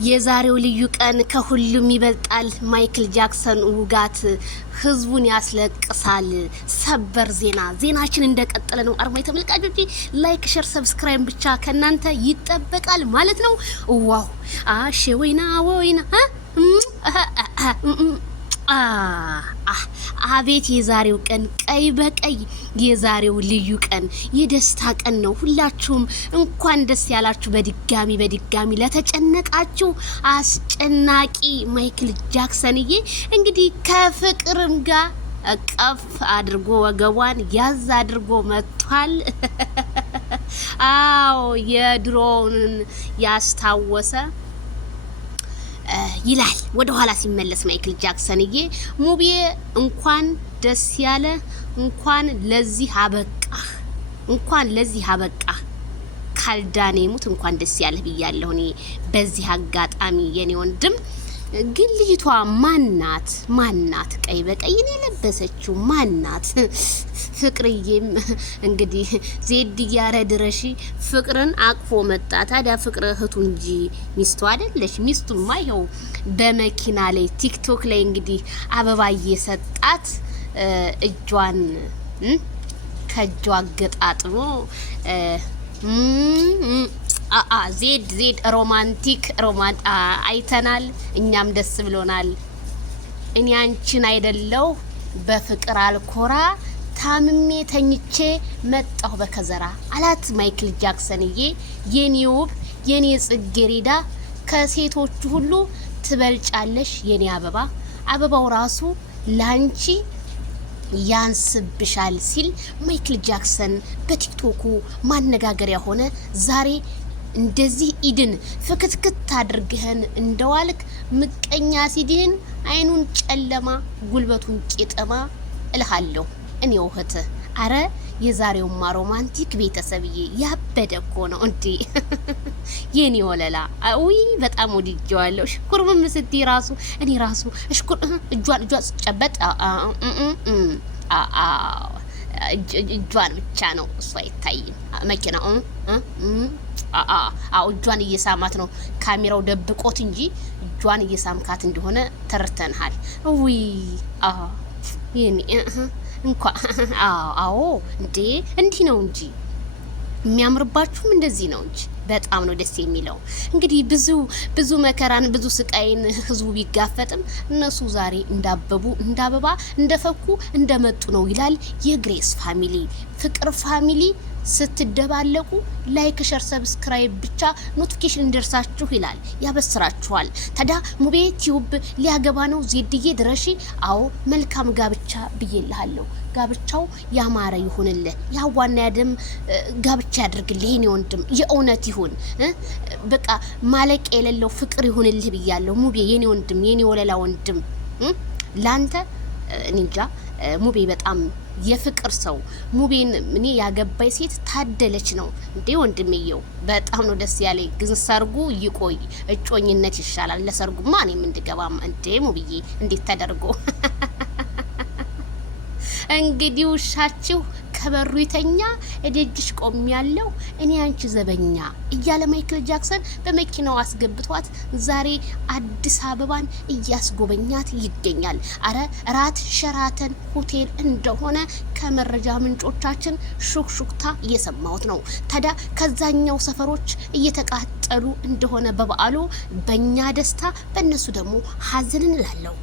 የዛሬው ልዩ ቀን ከሁሉም ይበልጣል። ማይክል ጃክሰን ውጋት ህዝቡን ያስለቅሳል። ሰበር ዜናችን እንደቀጠለ ነው። አርማይ ተመልካቾች ላይክ፣ ሼር፣ ሰብስክራይብ ብቻ ከናንተ ይጠበቃል ማለት ነው። ዋው አሽ ወይና አቤት የዛሬው ቀን ቀይ በቀይ የዛሬው ልዩ ቀን የደስታ ቀን ነው። ሁላችሁም እንኳን ደስ ያላችሁ። በድጋሚ ለተጨነቃችሁ አስጨናቂ ማይክል ጃክሰንዬ እንግዲህ ከፍቅርም ጋር ቀፍ አድርጎ ወገቧን ያዝ አድርጎ መጥቷል። አዎ የድሮውን ያስታወሰ ይላል ወደ ኋላ ሲመለስ ማይክል ጃክሰንዬ። ሙቤ እንኳን ደስ ያለ፣ እንኳን ለዚህ አበቃ ካልዳኔ ሙት እንኳን ደስ ያለ ብያለሁ እኔ በዚህ አጋጣሚ የኔ ወንድም። ግን ልጅቷ ማናት ቀይ በቀይ ነው የለበሰችው? ማናት? ፍቅርዬም እንግዲህ ዜድ ያረድረሺ ፍቅርን አቅፎ መጣ። ታዲያ ፍቅር እህቱ እንጂ ሚስቱ አይደለሽ። ሚስቱማ ይኸው በመኪና ላይ ቲክቶክ ላይ እንግዲህ አበባ እየሰጣት እጇን ከእጇ አገጣጥሞ ዜድ ሮማንቲክ አይተናል። እኛም ደስ ብሎናል። እኔ አንቺን አይደለው በፍቅር አልኮራ ታምሜ ተኝቼ መጣሁ በከዘራ አላት ማይክል ጃክሰንዬ። የኔ ውብ የኔ ጽጌሬዳ ከሴቶቹ ሁሉ ትበልጫለሽ የኔ አበባው ራሱ ላንቺ ያንስብሻል ሲል ማይክል ጃክሰን በቲክቶኩ ማነጋገሪያ ሆነ። ዛሬ እንደዚህ ኢድን ፍክትክት አድርገህን እንደዋልክ ምቀኛ ሲዲህን አይኑን ጨለማ ጉልበቱን ቄጠማ እልሃለሁ እኔ ውህት። አረ የዛሬውማ ሮማንቲክ ቤተሰብዬ ያበደ እኮ ነው እንዴ! የኔ ወለላ አይ በጣም ወድጄዋለሁ። ሽኩርም ስትይ ራሱ እኔ ራሱ እሽኩር እጇን ጨበጥ እጇን ብቻ ነው እሱ አይታይም። መኪናው እጇን እየሳማት ነው ካሜራው ደብቆት እንጂ እጇን እየሳምካት እንደሆነ ተርተንሃል። ውይ የኔ እንኳን እንዴ እንዲህ ነው እንጂ የሚያምርባችሁም እንደዚህ ነው እንጂ በጣም ነው ደስ የሚለው። እንግዲህ ብዙ መከራን ብዙ ስቃይን ህዝቡ ቢጋፈጥም እነሱ ዛሬ እንዳበቡ እንዳበባ እንደፈኩ እንደመጡ ነው ይላል የግሬስ ፋሚሊ። ፍቅር ፋሚሊ ስትደባለቁ ላይክ፣ ሼር፣ ሰብስክራይብ ብቻ ኖቲፊኬሽን እንደርሳችሁ ይላል ያበስራችኋል። ታዲያ ሙቤ ቲዩብ ሊያገባ ነው። ዜድዬ ድረሺ። አዎ መልካም ጋብቻ ብዬልሃለሁ። ጋብቻው ያማረ ይሁንልህ። ያዋና ያደም ጋብቻ ያድርግልህ የኔ ወንድም። የእውነት ይሁን በቃ ማለቂያ የሌለው ፍቅር ይሁንልህ ብያለሁ ሙቤ የኔ ወንድም የኔ ወለላ ወንድም። ላንተ እንጃ ሙቤ በጣም የፍቅር ሰው። ሙቤን እኔ ያገባይ ሴት ታደለች ነው እንዴ ወንድምየው። በጣም ነው ደስ ያለኝ። ግን ሰርጉ ይቆይ፣ እጮኝነት ይሻላል ለሰርጉ ማን እንድገባም እንዴ ሙብዬ እንዴት ተደርጎ እንግዲህ ውሻችሁ ከበሩ ይተኛ እደጅሽ ቆም ያለው እኔ አንቺ ዘበኛ እያለ ማይክል ጃክሰን በመኪናው አስገብቷት ዛሬ አዲስ አበባን እያስጎበኛት ይገኛል። አረ ራት ሸራተን ሆቴል እንደሆነ ከመረጃ ምንጮቻችን ሹክሹክታ እየሰማሁት ነው። ታዲያ ከዛኛው ሰፈሮች እየተቃጠሉ እንደሆነ በበዓሉ በእኛ ደስታ በእነሱ ደግሞ ሀዘን እንላለው።